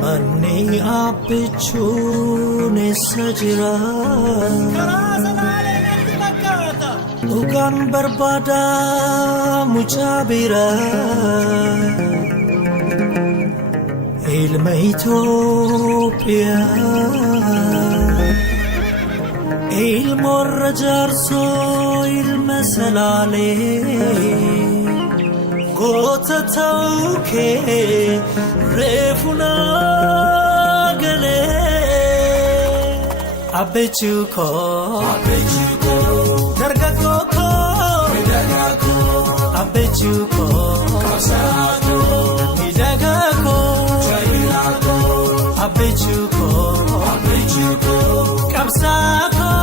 Manni abbichuun eessa jira? Dhugaan barbaada mucaa bira ilma Itoophiyaa ilma warra jaarsoo ilma salaalee goota ta'uu kee reefu naa galee abbichuu koo dargaggoo koo abbichuu koo miidhagaa koo abbichuu koo qabsaa koo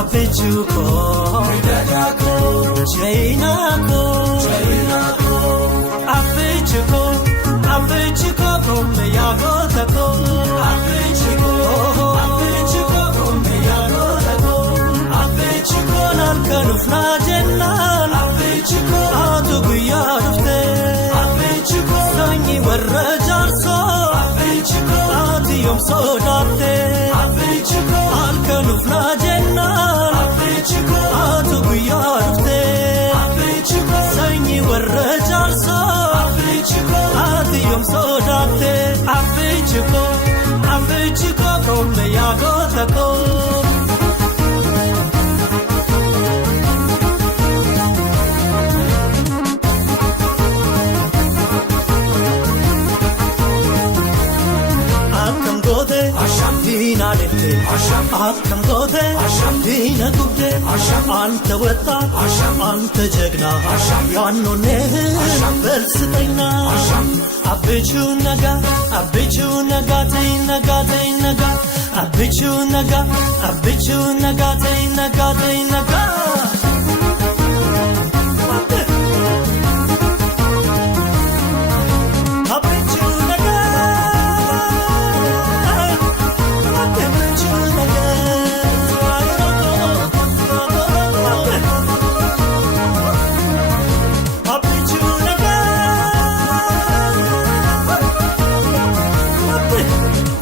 abbichuu koo jaynaa koo abbichuu koo gomme yaa goota koo abbichuu koo gomme yaa goota koo abbichuu koo nalkanuuf naa jennaan abbichuu koo haatu guyyaa dhuftee abbichuu koo sanyii warra jaarsoo abbichuu koo haati yoom sodaattee abbichuu koo halkanuuf naa jennaan abbichuu koo haatu guyyaa dhuftee abbichuu koo sanyii warra jaarsoo abbichuu koo haati yoom sodaattee abbichuu koo gomme yaa goota koo. Akkam goote diina gubde anta wetta anta jegna yaannonee bersitayna abbichuu nagaa ta'e nagaa abbichuu nagaa ta'e nagaa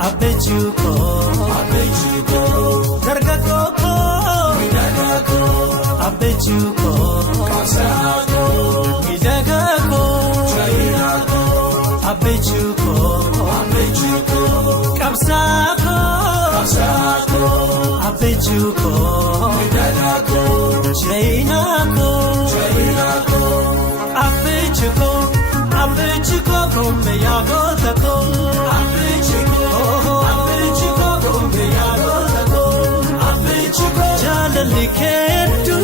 abbichuu koo dargaggoo koo abbichuu koo miidhagaa koo abbichuu koo qabsaa koo abbichuu koo jaynaa koo abbichuu koo gomme yaa goota koo jaalalli keetu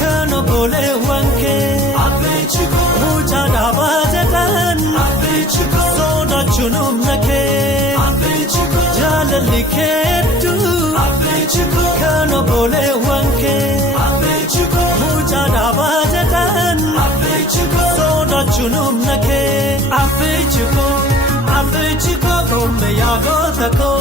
kan obboleewwan kee mucaa dhaabaa jedhan sodaachuun humna kee jaalalli keetu kan obboleewwan kee mucaa dhaabaa jedhan sodaachuun humna kee abbichuu koo gomme yaa goota koo.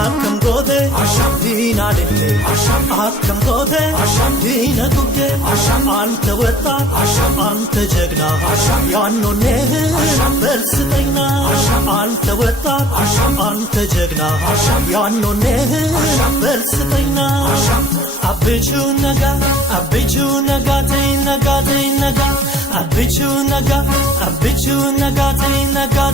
Akkam goote diina gubde anta wetta anta jegna yaannonee bersitayna anta wetta anta jegna yaannonee bersitayna abbichuu nagaa ta'e nagaa abbichuu nagaa ta'e nagaa